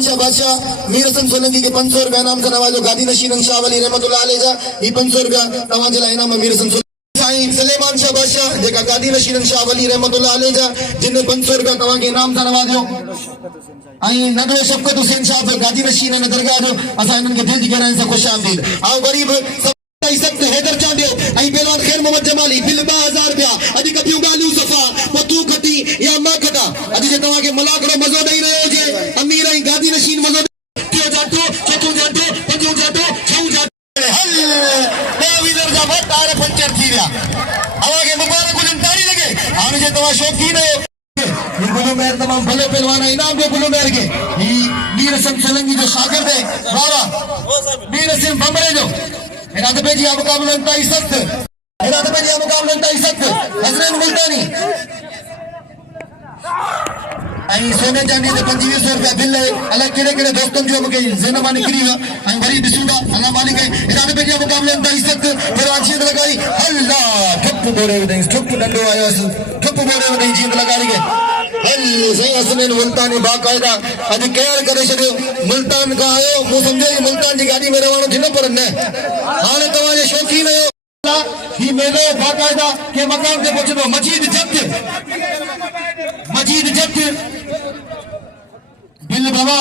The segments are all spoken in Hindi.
सलेमान शाह बादशाह मीर हसन सोलंकी के 500 रुपया इनाम से नवाजो गादी नशीन शाह वली रहमतुल्लाह जा ये 500 रुपया तव्हां जे लाइ इनाम मीर हसन साईं सलेमान शाह बादशाह जेका गादी नशीन शाह वली रहमतुल्लाह जा जिन 500 रुपया तव्हां के इनाम से नवाजो आई नदो शफकत हुसैन शाह पर गादी नशीन ने दरगाह जो असा इनन के दिल जी गहराई से खुश आमदीद आओ गरीब सख्त हैदर चांदियो आई पहलवान खैर मोहम्मद जमाली बिल 2000 रुपया अजी कभी गालियो सफा पतू खटी या मां खटा अजी जे तवा के मलाखड़ो मजो दई रहो जे अमीर आई गादी नशीन मजो थियो जाटो चतु जाटो पंजो जाटो छऊ जाटो हल दो व्हीलर जा वट टायर पंचर थी गया हवा के मुबारक गुलन तारी लगे हां जे तवा शौकीन हो ये गुलो मेहर तमाम भले पहलवान इनाम दो गुलो मेहर के ई मीर हसन सोलंकी जो शागिर्द है वाह मीर हसन भंबरे जो इराद पे जी मुकाबला इंतहाई सख्त इराद पे जी मुकाबला इंतहाई सख्त हजरत मुल्तानी आई सोने चांदी से 2500 रुपया बिल है अलग केड़े केड़े दोस्तन जो मुके ज़ेनमा निकरी वा आई वरी दिसूंगा अल्लाह मालिक है इराद पे जी मुकाबला इंतहाई सख्त फिर आंशिद लगाई अल्लाह ठप बोरे विदई ठप डंडो आयो ठप बोरे विदई जीत लगाई के हल सही हसन मुल्तानी बाकायदा आज केयर करे छो मुल्तान का आयो मु समझे मुल्तान जी गाड़ी में रवानो थिनो पर न हाने तवा जे शौकीन आयो ही मेलो बाकायदा के मकाम ते पहुंचो मजीद जब्त बिल बाबा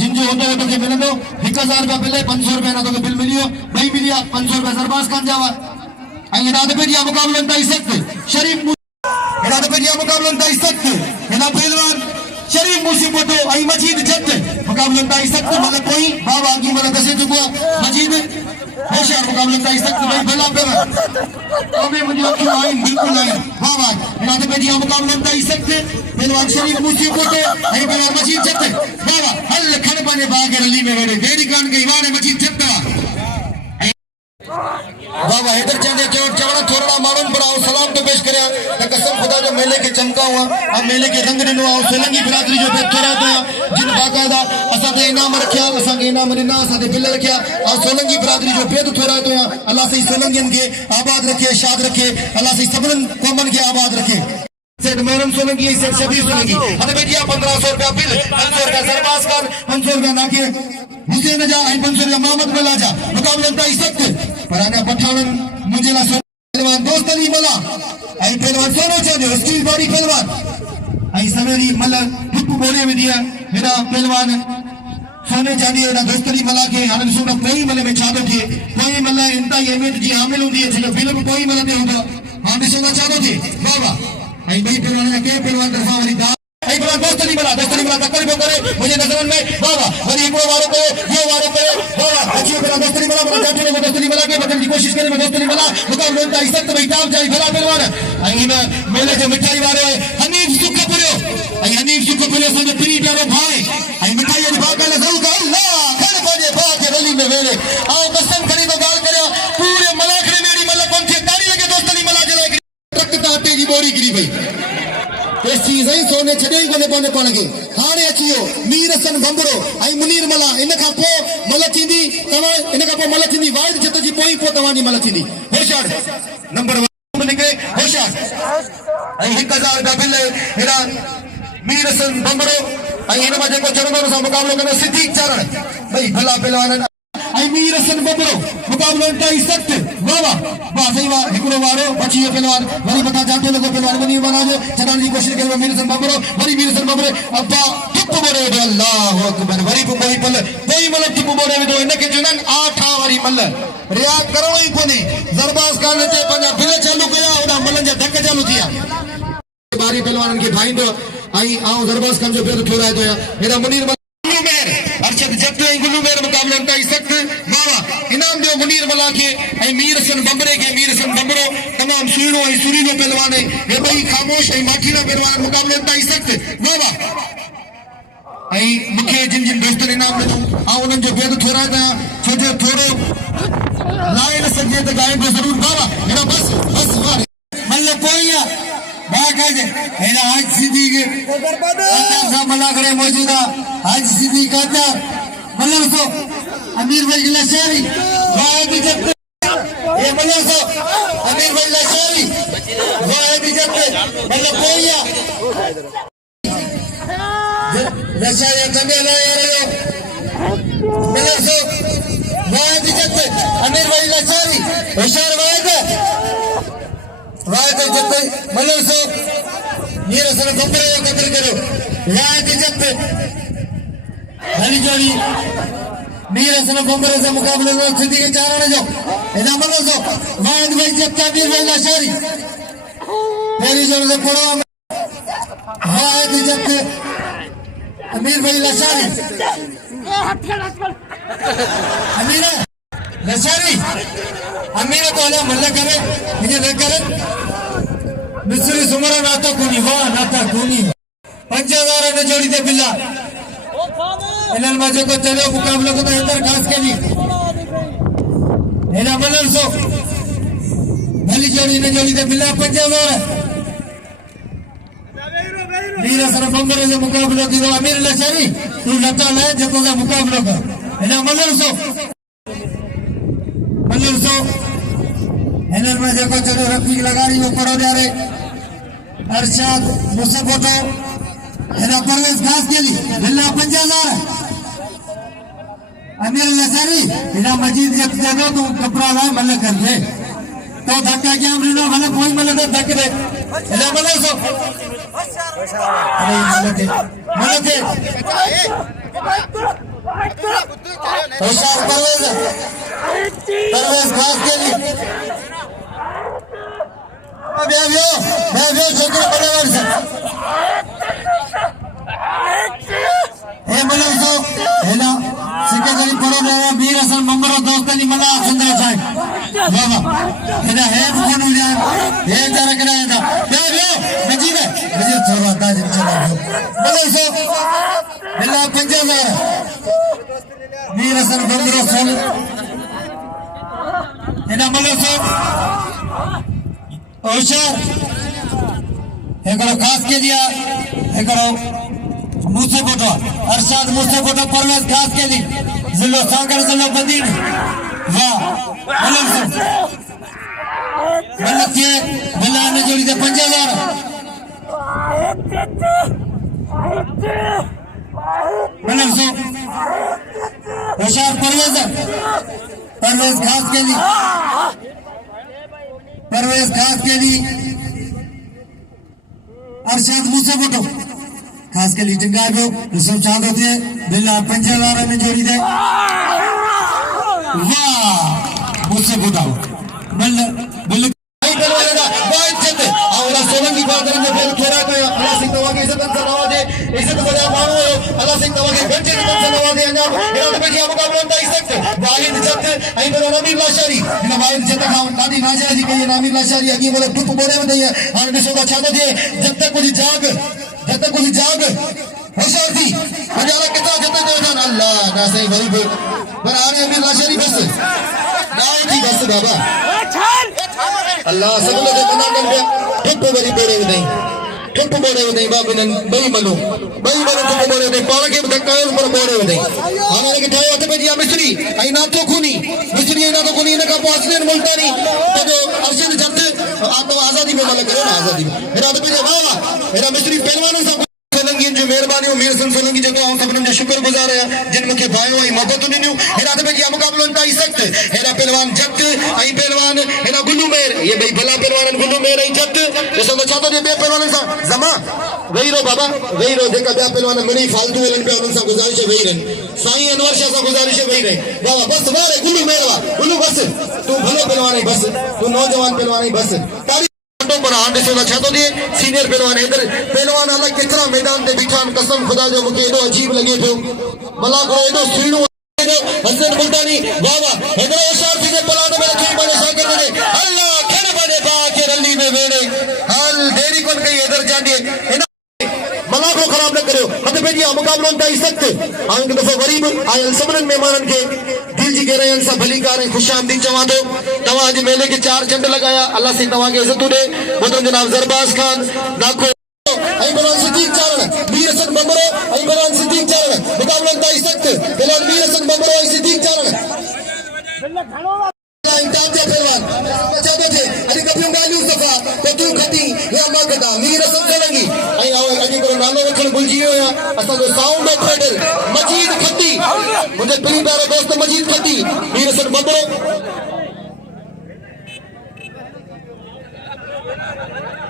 जिन जो होतो तो के मिलंदो 1000 रुपया बिल है 500 रुपया ना तो के बिल मिलियो भाई मिलिया 500 रुपया सरबाज खान जावा आई इरादे पे दिया मुकाबला इंतहाई सख्त शरीफ इरादे पे दिया मुकाबला इंतहाई सख्त ना पहलवान शरीफ मुसीबतो आई मजीद जब्त मुकाबला इंतहाई सख्त मतलब कोई बाबा की मतलब दसे चुका मजीद होशियार मुकाबला इंतहाई सख्त भाई भला पे हमें मुझे क्यों आई बिल्कुल आई बाबा इरादे पे दिया मुकाबला इंतहाई सख्त पहलवान शरीफ मुसीबतो आई पहलवान मजीद जब्त बाबा हल खन बने बागे रली में वेड़े देरी कान के इवाने मजीद जब्त बाबा हैदर चांदे चवड़ा थोड़ा मालूम पर आओ सलाम तो पेश करया त कसम खुदा जो मेले के चमका हुआ अब मेले के रंग दिनो आओ सोलंकी बिरादरी जो बेत थोड़ा तो जिन बाकायदा असा ते इनाम रखया असा के इनाम दिना असा ते बिल रखया और सोलंकी बिरादरी जो बेत थोड़ा तो अल्लाह से सोलंकियन के आबाद रखे शाद रखे अल्लाह से सबरन कौमन के आबाद रखे सेठ मेरम सोलंकी सेठ शबीर सोलंकी हद बेटिया 1500 रुपया बिल 500 रुपया सरबाज खान 500 रुपया नाके हुसैन जा 500 रुपया मोहम्मद बला जा मुकाबला इंतहाई सख्त पराना पठान मुझे ला पहलवान दोस्त अली मला आई पहलवान सोनो चाहे स्टील बॉडी पहलवान आई सवेरी मल ठुक बोले में दिया मेरा पहलवान सोने चांदी ना दोस्त अली मला के हाल सुना कोई मले में छादो थे कोई मल इंतहाई अहमियत जी हामिल होती है चलो फिल्म कोई मल दे होगा हां सुना चाहतो थे बाबा आई भाई पहलवान के पहलवान तरफा वाली दा आई बड़ा दोस्त अली मला तकरीब करे मुझे नजरन में बाबा वरी को वारो को ये वारो करे बाबा अच्छी मेरा दोस्त अली मला जाते में दोस्त अली मला के बदलने की कोशिश करे मैं दोस्त अली मला मुकाबला इंतहाई सख्त भाई ताब जाई भला पहलवान आई ना मेले के मिठाई वारो हनीफ सुखपुरियो संग प्री प्यारो भाई आई मिठाई वाली बात करे जरूर अल्लाह खड़ पजे बाके रली में वेले आओ कसम करी तो गाल करे पूरे मलाखड़े मेरी मतलब कौन थे तारी लगे दोस्त अली मला जला ट्रक ताटे की बोरी गिरी भाई इस चीज ही सोने छड़े ही कोने पाने पाने के हाने अचियो मीर हसन भंबरो आई मुनीर मला इन का पो मला थींदी तवा इन का पो मला थींदी वाइड जत जी पोई पो तवानी मला थींदी होशियार नंबर 1 लिखे होशियार आई 1000 का बिल एरा मीर हसन भंबरो आई इन में को चरणों से मुकाबला करने सिद्दीक चरण भाई भला पहलवान आई मीर हसन भंबरो मुकाबला इंतहाई सख्त वाह वाह सही वाह हिकड़ो वारो बचियो पहलवान वरी बता जातो लोगो पहलवान बनी बना जो चढ़ाने की कोशिश करे मीर हसन भंबरो वरी मीर हसन भंबरो अब्बा ठुक बोरे अल्लाह अकबर वरी कोई पल कोई मतलब ठुक बोरे दो इनके जुनन आठा वरी मल रिया करो ही कोनी जरबाज खान ने पंजा बिल चालू कया ओडा मलन जा धक चालू थिया बारी पहलवान के भाई दो आई आओ जरबाज खान जो पे थोड़ा तो मेरा मुनीर मेहर अर्शद जब्त गुल्लू मेहर मुकाबला इंतहाई सख्त मावा इनाम दियो मुनीर मला के आई मीर हसन भंबरे के मीर हसन भंबरो तमाम सुरीनो आई सुरीनो पहलवान है ये भाई खामोश आई माठीना पहलवान मुकाबला इंतहाई सख्त मावा आई मुखे जिन जिन दोस्तन इनाम में तो आ उनन जो बेद थोड़ा था छोटे थोड़ो लाइन सजे तो गायब जरूर बाबा मेरा बस वाह मल्ल कोइया बाकाजे एना आज सिद्दी के अच्छा मलाखड़े मौजूदा आज सिद्दी काचा मतलब सो अमीर भाई लशारी वाह भी जब ये मतलब सो अमीर भाई लशारी वाह भी जब मतलब कोइया अच्छा या तंगे ला यार मिलर सो वाद जत अमीर वली लाचारी होशियार वाद जत मिलर सो मीरहसन बंबरो कदर करो वाद जत हली जोड़ी मीरहसन बंबरो से मुकाबले में सिंधी के चारण जो इना मिलर सो वाद जत अमीर वली लाचारी मेरी जोड़ से पड़ो वाद जत अमीर वली लाचारी अमीरा लशारी अमीरा तो आला मल्ला करे मुझे ले करे मिस्री सुमरा नाता कुनी वाह नाता कुनी 5000 ने जोड़ी दे बिल्ला इनल मजे को चले मुकाबले को तो अंदर खास के लिए इना मलर सो भली जोड़ी ने जोड़ी दे बिल्ला 5000 मीरहसन बंबरो से मुकाबले की तो अमीर लशारी तू नता ले जतो का मुकाबले का इना मलर सो इनर में देखो चलो रफीक लगारी वो पड़ो जा रहे अरशद मुझसे फोटो इना परवेज घास के लिए बिल्ला 5000 अमीर लसारी इना मजीद जब जगह तो कपड़ा लाए मल्ल कर दे तो धक्का क्या हमने मल्ल कोई मल्ल तो धक्के दे इना मल्ल सो अरे मल्ल दे होशियार परवेज घास के लिए मैं छोकरो बराबर से ए मलम सो हेला सिक्के जरी पड़ो दे मीरहसन बंबरो दोस्तनी मला संजय साहब बाबा हेला है फोन उड़ा ये जरा करा था मजीद छोरा ताज चला मलम सो हेला 5000 मीरहसन बंबरो सोल हेला मलम सो होशियार एकड़ो खास के दिया एकड़ो मुझसे फोटो अरशद मुझसे फोटो परवेज खास के लिए जिलो सागर जिलो बदीन वाह मलक से मलक के बिल्ला ने जोड़ी दे 5000 मलक से होशियार परवेज खास के लिए परवेज खास के लिए अरशद मुझसे फोटो खास के लिए टिंगा दो सब चांद होते हैं बिल्ला 5000 में जोड़ी दे वाह मुझसे फोटो बिल्ला बिल्ला अल्लाह सोलंगी बात करेंगे फिर थोड़ा का अल्लाह सिंह तवा की इज्जत से नवाज दे इज्जत बजा मानो अल्लाह सिंह तवा के घंटे से नवाज दे अंजाम इरादे पे किया मुकाबला होता है सकते वाहिद जत आई बनो नमीर लाशारी इन वाहिद जत खाओ दादी नाजा जी के नमीर लाशारी अगी बोले टुक बोले में दिया और दिसो का छातो दे जब तक कुछ जाग होशियार थी अल्लाह कितना जत दे अल्लाह ना सही गरीब पर आने अमीर लाशारी बस नाई थी बस बाबा अल्लाह सब लोग मना कर दे ठुक बड़ी बोले नहीं बाबू ने बई मलो ठुक बोले नहीं पाण के धक्का पर बोले नहीं हमारे के ठायो हथ पे दिया मिस्री आई ना तो खूनी मिस्री ना तो खूनी इनका पासने मुल्तानी तो अर्शद जत आप तो आजादी में मल करो ना आजादी में मेरा तो पे वाह मेरा मिस्री पहलवान सा सोलंगी जो मेहरबानी मीरहसन सोलंगी जगह हम सबने जो शुक्रगुजार है जिन मुखे भायो आई मदद न्यू हेरा तो किया मुकाबलो अंता ही सख्त हेरा पहलवान जट आई पहलवान हेरा गुल्लू मेर ये भाई भला पहलवान गुल्लू मेर आई जट जैसे तो चाहतो जे बे पहलवान सा जमा वही रो बाबा वही रो जेका बे पहलवान मनी फालतू वेलन पे उनन सा गुजारिश वही रन साईं अनवर शाह सा गुजारिश वही रहे बाबा बस वारे गुल्लू मेरवा गुल्लू बस तू भलो पहलवान है बस तू नौजवान पहलवान है बस पर आंदे सोना छातो दिए सीनियर पहलवान इधर पहलवान अलग कितना मैदान ते बिठान कसम खुदा जो मुके एडो अजीब लगे थियो मलाखरो एडो सीणो हसन मुल्तानी वाह इधर होशियार थी पलाद में रखी बने सागर ने अल्लाह खेने बने बा के रली में वेड़े हाल देरी कोन कई इधर जांदे मलाखरो खराब न करियो हद पे दिया मुकाबलो अंता ही सख्त आंग दफो गरीब आयल सबरन मेहमानन के दिल जी गहराई सा भली कार खुशामदीद चवा दो तवा आज मेले के 4 झंड लगाया अल्लाह से तवा के इज्जत दे वतन जनाब जरबाज खान नाखो आई बरान सिद्दीक चारण मीरहसन बंबरो आई बरान सिद्दीक चारण मुकाबला अंता ही सख्त पहलवान मीरहसन बंबरो आई सिद्दीक चारण इंतजाम दे पहलवान चाहते थे अरे कभी गाली सफा तो तू खती या मां कदा मीरहसन चलेगी आई आओ अजी को नालो रखन भुलिजी वियो आहियां असांजो साउंड ऑपरेटर मजीद खट्टी मुंहिंजे प्रिय प्यारे दोस्त मजीद खट्टी मीरहसन भंभरो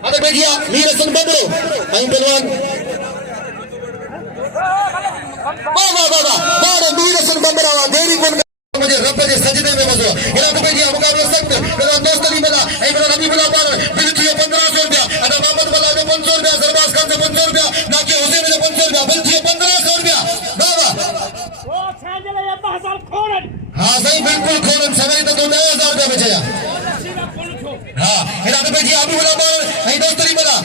अरे बैठिया मीरहसन भंभरो ऐं पहलवान वाह वाह वाह वाह मीरहसन भंभरा देरी कोन मुझे रब के सजदे में मजो इला तो बैठिया मुकाबला सख्त मेरा दोस्त अली मेरा ऐं मेरा रबी मेरा पार बिल थियो 1500 रुपया अदा मोहम्मद वाला जो 500 रुपया सरबाज खान से 500 रुपया नाके हुसैन जो 500 रुपया बिल थियो 1500 रुपया वाह वाह वो छाजले ये 10000 खोरन हां सही बिल्कुल खोरन सवाई तो 10000 रुपया बचया हां इला तो बैठिया अबू मेरा पार ऐं दोस्त अली मेरा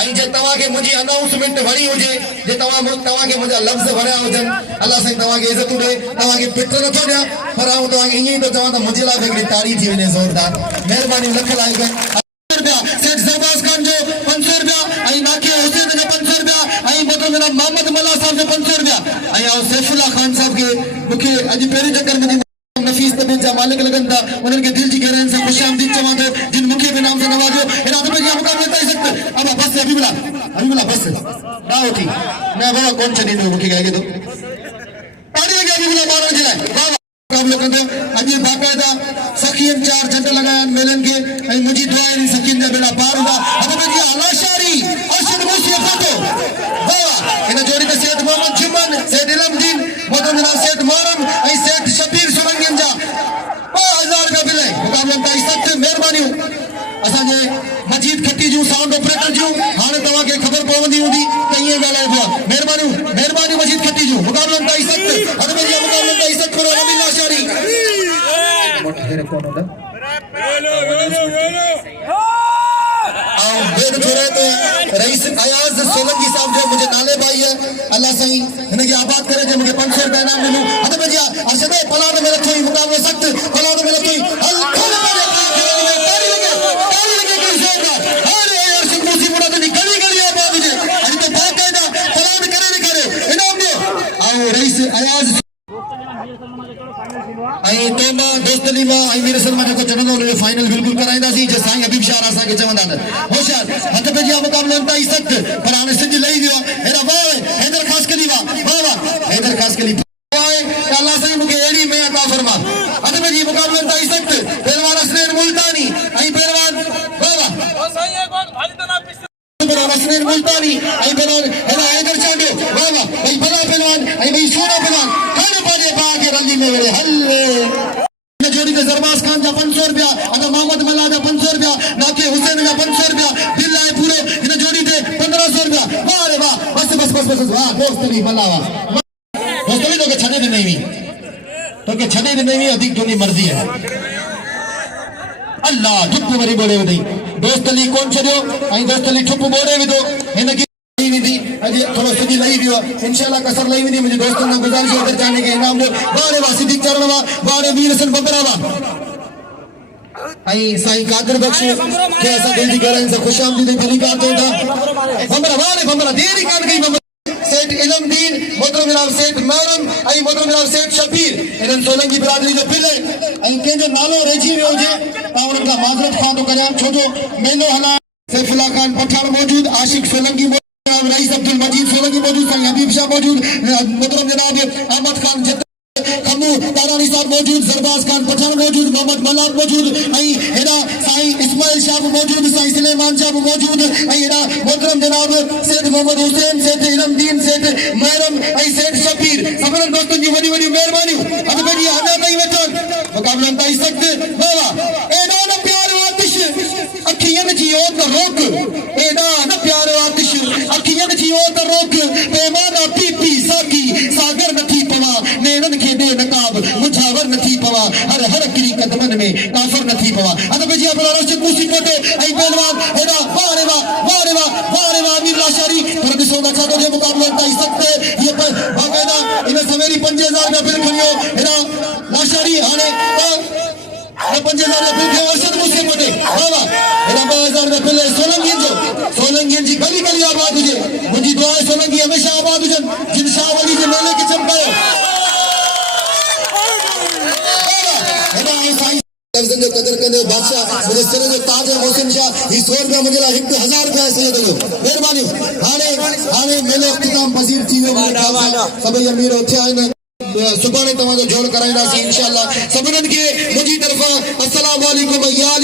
ऐं जे तव्हांखे मुंहिंजी अनाउंसमेंट वणी हुजे जे तव्हांखे मुंहिंजा लफ़्ज़ वणिया हुजनि अलाह साईं तव्हांखे इज़तूं ॾे तव्हांखे पिट नथो ॾियां पर आउं तव्हांखे ईअं ई थो चवां त मुंहिंजे लाइ हिकिड़ी ताड़ी थी वञे ज़ोरदार महिरबानी लख लाइ रुपया सेठ सरबाज खान जो 500 रुपया ऐं नाके हुसैन जो 500 रुपया ऐं मतिलबु मेरा मोहम्मद मल्ला साहब जो 500 रुपया ऐं आउं सैफुल्ला खान साहब खे मूंखे अॼु पहिरीं चकर में नफीस तबीयत जा मालिक लगन था उन्हनि खे दिल जी गहराइनि सां ख़ुश आमदीद चवां थो जिन मूंखे बि नाम सां नवाज़ियो इरादो में मुक़ाबले ताईं सख्त अब बस अभी मिला बस ना उठी ना बाबा कौन छॾींदो मूंखे कहे थो ताड़ी लॻे अभी मिला ॿारनि जे लाइ वाह मुक़ाबलो कंदो अॼु बाक़ाइदा सखियनि 4 झंड लॻाया मेलनि खे ऐं मुंहिंजी दुआ आहिनि सखियनि जा बेड़ा पार हूंदा अब में अला शारी अर्शद मूसी फोटो वाह इन जोड़ी में सेठ मोहम्मद जुमन सेठ इलमदीन मोहम्मद सेठ मोहरम ऐं सेठ शबीर सोलंगियन जा 5000 रुपया बिल मुक़ाबले ताईं सख्त महिरबानियूं असांजे मजीद खट्टी जूं साउंड ऑपरेटर जूं हाणे तव्हांखे ख़बर पवंदी हूंदी त ईअं ॻाल्हाइबो आहे महिरबानियूं मजीद खट्टी जूं मुक़ाबले ताईं सख्त अॼु मुंहिंजे मुक़ाबले ताईं सख्त करो रबी लाशारी रईस अयाज सोलंकी साहब जो मुझे नाले भाई है अल्लाह साईं हिनखे आबाद करे जो मुझे 500 रुपया इनाम मिलू हद में जा अर्शद पलाद में रखो मुक़ाबलो सख्त पलाद में रखो हल खोल ताली लगे कोई जोरदार अरे अर्शद मूसी मुड़ा तो गली गली आबाद हुजे अॼु तो बाक़ायदा पलाद करे न करे इनाम दे आओ रईस अयाज ऐं तोमा दोस्त अली मां ऐं मीरहसन मां जेको चवंदो हुन जो फाइनल बिल्कुल कराईंदासीं जे साईं हबीब शाह असांखे चवंदा त होशियार हथ पे जिया मुक़ाबले ताईं सख्त पर हाणे सिंध लही वियो हेॾा वाह हैदर ख़ास कली वाह वाह हैदर ख़ास कली अल्लाह साईं मूंखे अहिड़ी में अता फरमा हथ पे जी मुक़ाबले ताईं सख्त पहलवान असनैन मुल्तानी ऐं पहलवान वाह वाह साईं एक बात भाली तना असनैन मुल्तानी ऐं पहलवान हेॾा हैदर चांडो वाह वाह भई भला पहलवान ऐं भई सोना पहलवान हर पाजे पा के रंजी में वेड़े हल जोड़ी के सरबाज खान जा 500 रुपया अदा मोहम्मद मल्ला जा 500 रुपया नाके हुसैन जा 500 रुपया बिल आए पूरे इन जोड़ी ते 1500 रुपया वाह रे वाह बस वाह दोस्त नहीं मल्ला वाह दोस्त नहीं तो के छड़े दे नहीं अधिक जोनी मर्जी है अल्लाह ठुप वरी बोले वई दोस्त अली कोन छड़ियो ऐं दोस्त अली ठुप बोले विदो हिन की अॼु थोरो सिधी लही वियो इंशाअल्लाह कसर लही वेंदी मुंहिंजे दोस्तनि खां गुज़ारिश आहे जाने के इनाम ॾियो वारे वाह सिद्दीक़ चरण वाह वारे मीरहसन भंभरा वाह ऐं साईं कादर बख्श खे असां दिलि जी गहराइनि सां ख़ुश आमदीद भली कार चऊं था भंभरा वारे भंभरा देरी कान कई सेठ इलमदीन मोहतरम जनाब सेठ मोहरम ऐं मोहतरम जनाब सेठ शबीर इन्हनि सोलंकी बिरादरी जो पिल ऐं कंहिंजो नालो रहिजी वियो हुजे त उन्हनि खां माज़रत खां थो करियां छो जो मेलो हलाइण सैफुल्ला खान पठान मौजूद आशिक सोलंकी रईस अब्दुल मजीद सोलंकी मौजूद साईं हबीब शाह मौजूद मोहतरम जनाब अहमद खान खमू तारानी साहब मौजूद सरबाज खान पठान मौजूद मोहम्मद मलाक मौजूद ऐं हेॾा साईं इस्माइल शाह मौजूद साईं सुलेमान शाह मौजूद ऐं हेॾा मोहतरम जनाब सेठ मोहम्मद हुसैन सेठ इलमदीन सेठ महरम ऐं सेठ शबीर सभिनी दोस्तनि जी वॾी वॾियूं महिरबानियूं अॼु पंहिंजी अदा ताईं वठनि मुक़ाबलनि ताईं सख्त वाह एॾा न प्यारो आतिश अखियनि जी ओत रोक एॾा न प्यारो आतिश अखियनि जी ओत रोक पैमाना पी पी साकी सागर नथी पवा नेणनि खे दे नकाब मुझावर नथी पवा हर हर किरी कदमनि में काफ़र नथी पवा अद पे जी अपना रशिद मूसी फोटो ऐं पहलवान हेॾा वाह रे वाह मीर लाशारी पर ॾिसो था छा थो थिए मुक़ाबले ताईं सख्त ये बाक़ाइदा इन सवेरी 5000 रुपया बिल खणियो हेॾा लाशारी हाणे 5000 रुपया बिल खणियो अर्शद मूसी फोटे वाह हेॾा 2000 रुपया बिल सोलंकियुनि जी गली गली आबाद हुजे मुंहिंजी दुआ आहे सोलंकी हमेशह आबाद हुजनि जिन शाह वली जे मेले खे चमकायो लफ़्ज़नि जो क़दर कंदे बादशाह मुझे सिर जो ताज है मोहसिन शाह ही 100 रुपया मुझे लाइ 1000 रुपया सैयद जो मेहरबानी हाणे मेलो इख्तिताम पसीर थी वियो सभई अमीर उथिया आहिनि सुभाणे तव्हांजो जोड़ कराईंदासीं इंशाअल्लाह सभिनीनि खे मुंहिंजी तरफ़ां अस्सलाम वालेकुम या